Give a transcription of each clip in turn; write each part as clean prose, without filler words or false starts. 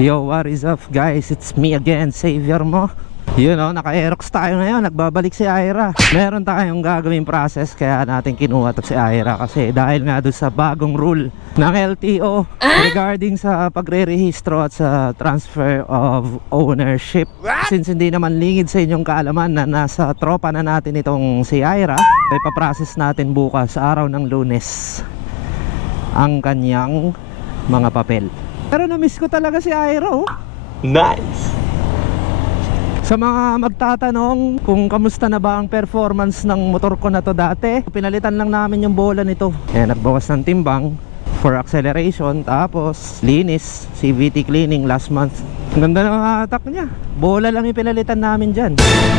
Yo, what is up guys? It's me again, Savior mo. Yun o, naka-Aerox tayo ngayon. Nagbabalik si Ira. Meron tayong gagawing process, kaya natin kinuha to si Ira. Kasi dahil nga doon sa bagong rule ng LTO regarding sa pagre-rehistro at sa transfer of ownership. Since hindi naman lingid sa inyong kaalaman na nasa tropa na natin itong si Ira, ipaprocess natin bukas, araw ng Lunes, ang kanyang mga papel. Pero na-miss ko talaga si Ira, oh. Nice! Sa mga magtatanong kung kamusta na ba ang performance ng motor ko na to dati, pinalitan lang namin yung bola nito. Nagbawas ng timbang for acceleration, tapos linis, CVT cleaning last month. Ang ganda ng atak niya. Bola lang yung pinalitan namin dyan.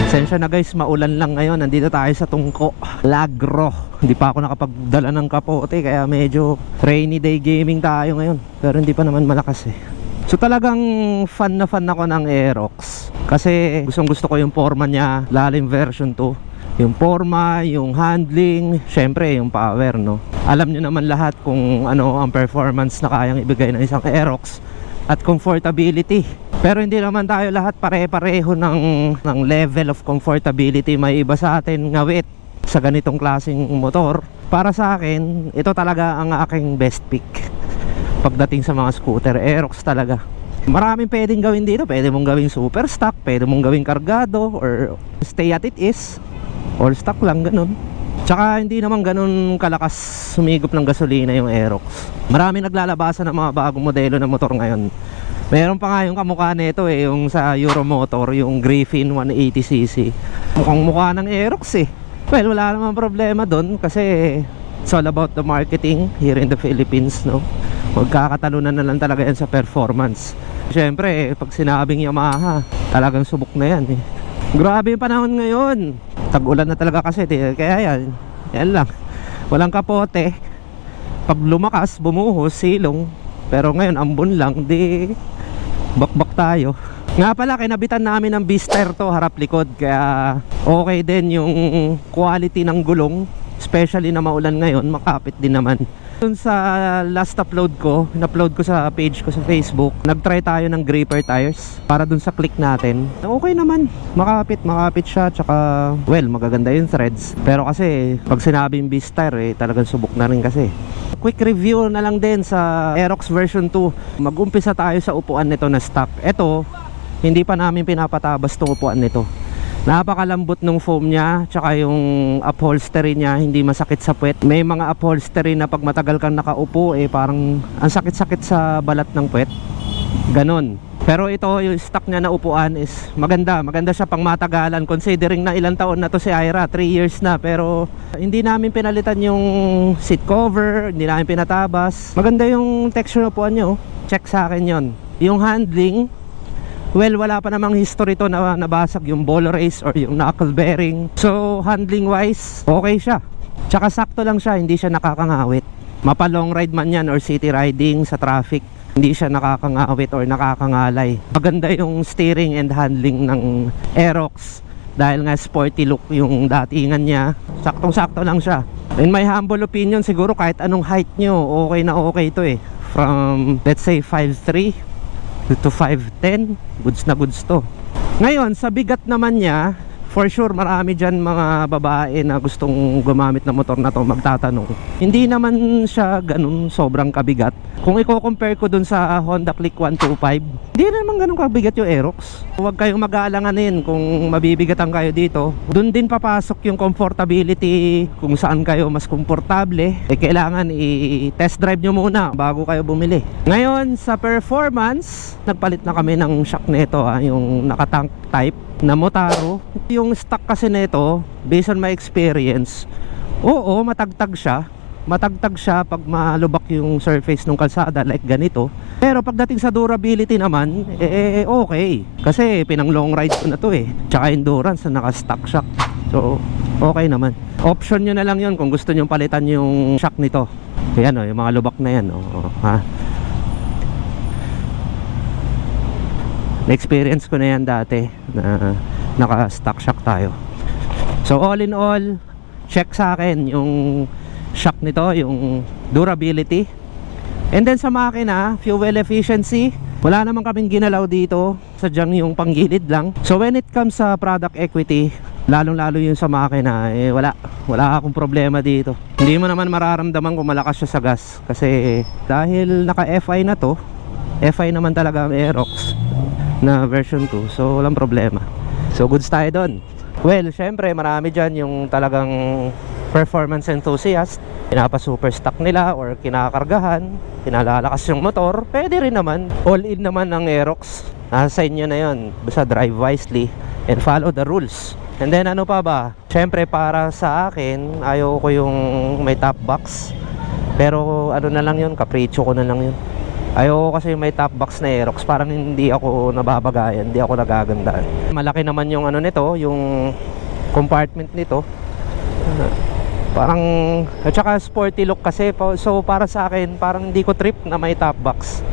Sensya na guys, maulan lang ngayon. Nandito tayo sa Tungko, Lagro. Hindi pa ako nakapagdala ng kapote, kaya medyo rainy day gaming tayo ngayon. Pero hindi pa naman malakas eh. So talagang fan na fan ako ng Aerox. Kasi gustong gusto ko yung forma niya, lalim version 2. Yung forma, yung handling, syempre yung power, no. Alam nyo naman lahat kung ano ang performance na kayang ibigay ng isang Aerox at comfortability. Pero hindi naman tayo lahat pare-pareho ng level of comfortability. May iba sa atin ngawit sa ganitong klaseng motor. Para sa akin, ito talaga ang aking best pick pagdating sa mga scooter. Aerox talaga. Maraming pwedeng gawin dito. Pwede mong gawing super stock, pwede mong gawing kargado, or stay at it is all stock lang, ganun. Tsaka hindi naman ganun kalakas sumigop ng gasolina yung Aerox. Maraming naglalabasan ng mga bagong modelo ng motor ngayon. Meron pa nga yung kamukha nito eh, yung sa Euromotor, yung Griffin 180cc. Mukhang mukha ng Aerox eh. Well, wala namang problema doon kasi it's all about the marketing here in the Philippines, no? Magkakatalunan na lang talaga yan sa performance. Siyempre, pag sinabing Yamaha, talagang subok na yan eh. Grabe yung panahon ngayon. Tag-ulan na talaga kasi, kaya yan lang. Walang kapote. Pag lumakas, bumuhos, silong. Pero ngayon, ambon lang, di bakbak tayo. Nga pala, kinabitan namin ng Bister to, harap likod. Kaya okay din yung quality ng gulong. Especially na maulan ngayon, makapit din naman. Dun sa last upload ko, in-upload ko sa page ko sa Facebook, nag-try tayo ng gripper tires para dun sa click natin. Okay naman, makapit siya, tsaka well, magaganda yung threads. Pero kasi pag sinabing Bister eh, talagang subok na rin kasi. Quick review na lang din sa Aerox version 2. Mag-umpisa tayo sa upuan nito na stock. Ito, hindi pa namin pinapatabas tong upuan nito. Napakalambot ng foam niya, tsaka yung upholstery niya hindi masakit sa puwet. May mga upholstery na pag matagal kang nakaupo eh parang ang sakit-sakit sa balat ng puwet. Ganon. Pero ito, yung stock niya na upuan is maganda siya pang matagalan, considering na ilang taon na to si Ira, 3 years na. Pero hindi namin pinalitan yung seat cover, hindi namin pinatabas. Maganda yung texture ng upuan niya, oh. Check sa akin yon. Yung handling, well, wala pa namang history to na nabasag yung ball race or yung knuckle bearing. So, handling wise, okay siya. Tsaka sakto lang siya, hindi siya nakakangawit. Mapa long ride man yan or city riding sa traffic, hindi siya nakakangawit or nakakangalay. Maganda yung steering and handling ng Aerox. Dahil nga sporty look yung datingan niya, saktong-sakto lang siya. In my humble opinion, siguro kahit anong height nyo, okay na okay to eh. From, let's say, 5'3" to 5'10", goods na goods to. Ngayon, sa bigat naman niya, for sure marami dyan mga babae na gustong gumamit ng motor na to magtatanong. Hindi naman siya ganun sobrang kabigat. Kung i-compare ko dun sa Honda Click 125, hindi naman ganun kabigat yung Aerox. Huwag kayong mag-aalanganin kung mabibigatan kayo dito. Dun din papasok yung comfortability, kung saan kayo mas komportable. Kailangan i-test drive nyo muna bago kayo bumili. Ngayon, sa performance, nagpalit na kami ng shock nito, yung nakatank type na Motaro. Yung stock kasi nito, based on my experience, oo, matagtag siya pag malubak yung surface ng kalsada like ganito. Pero pagdating sa durability naman, okay. Kasi pinang long ride ko na to eh. Tsaka endurance na naka-stock shock. So, okay naman. Option nyo na lang yun kung gusto nyo palitan yung shock nito. Ayan o, yung mga lubak na yan o. Na-experience ko na yan dati na naka-stock shock tayo. So all in all, check sa akin yung shock nito, yung durability. And then sa makina, fuel efficiency, Wala naman kaming ginalaw dito, sadyang yung panggilid lang. So when it comes sa product equity, lalong-lalo yung sa makina, wala akong problema dito. Hindi mo naman mararamdaman kung malakas siya sa gas. Kasi dahil naka-FI na to, FI naman talaga ang Aerox na version 2, so walang problema. So goods tayo doon. Well, syempre marami dyan yung talagang performance enthusiast, pinapa-super stock nila or kinakargahan, pinalalakas yung motor. Pwede rin naman, all-in naman ang Aerox. Nasa inyo na yun, basta drive wisely and follow the rules. And then ano pa ba? Syempre para sa akin, ayaw ko yung may top box. Pero ano na lang yun, capriccio ko na lang yun. Ayaw ko kasi yung may top box na Aerox, parang hindi ako nababagayan, hindi ako nagagandaan. Malaki naman yung ano nito, yung compartment nito. Parang, at saka sporty look kasi. So para sa akin, parang hindi ko trip na may top box.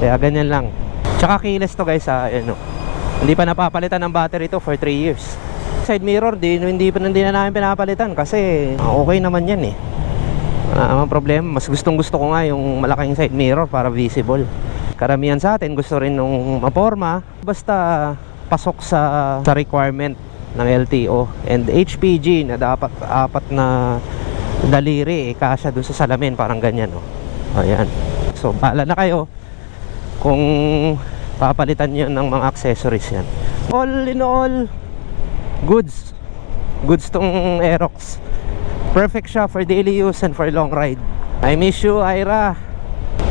Kaya ganyan lang. Tsaka keyless to guys ha, hindi pa napapalitan ng battery to for 3 years. Side mirror, hindi na namin pinapalitan kasi okay naman yan eh. Wala namang problema. Mas gustong gusto ko nga yung malaking side mirror para visible. Karamihan sa atin gusto rin nung maporma, basta pasok sa requirement ng LTO and HPG na dapat 4 na daliri kasya dun sa salamin, parang ganyan ayan. So bahala na kayo kung papalitan nyo ng mga accessories yan. All in all, goods tong Aerox. Perfect siya for daily use and for long ride. I miss you, Ira.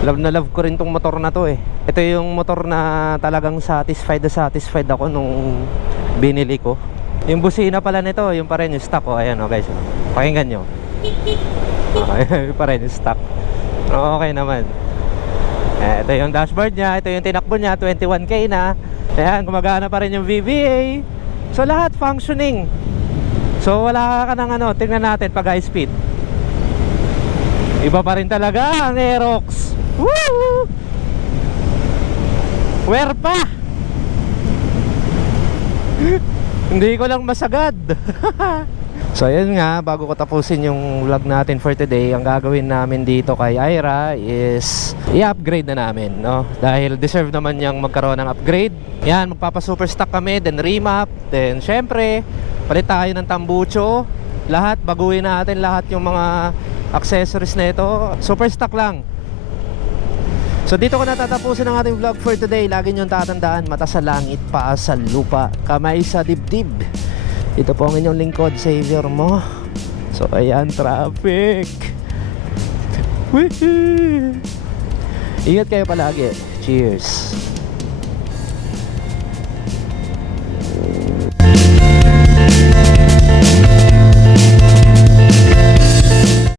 Love na love ko rin tong motor na to eh. Ito yung motor na talagang satisfied ako nung binili ko. Yung busina pala nito, yung pa rin yung stock ayan guys. Pakinggan nyo. Okay, pa rin yung stock. Okay naman. Ito yung dashboard niya, ito yung tinakbo niya, 21K na. Ayan, gumagana pa rin yung VVA. So lahat functioning. So wala ka ng tingnan natin pag high speed. Iba pa rin talaga ang Aerox. Woo! Where pa? Hindi ko lang masagad. So ayun nga, bago ko tapusin yung vlog natin for today, ang gagawin namin dito kay Ira is i-upgrade na namin, no? Dahil deserve naman niyang magkaroon ng upgrade. Yan, magpapa-super stock kami, then remap, then syempre palit tayo ng tambucho. Lahat, baguhin natin lahat yung mga accessories na ito. Super stock lang. So dito ko natatapusin ang ating vlog for today. Lagi niyong tatandaan, mata sa langit, paa sa lupa, kamay sa dibdib. Ito po ang inyong lingkod, savior mo. So ayan, traffic. Ingat kayo palagi. Cheers.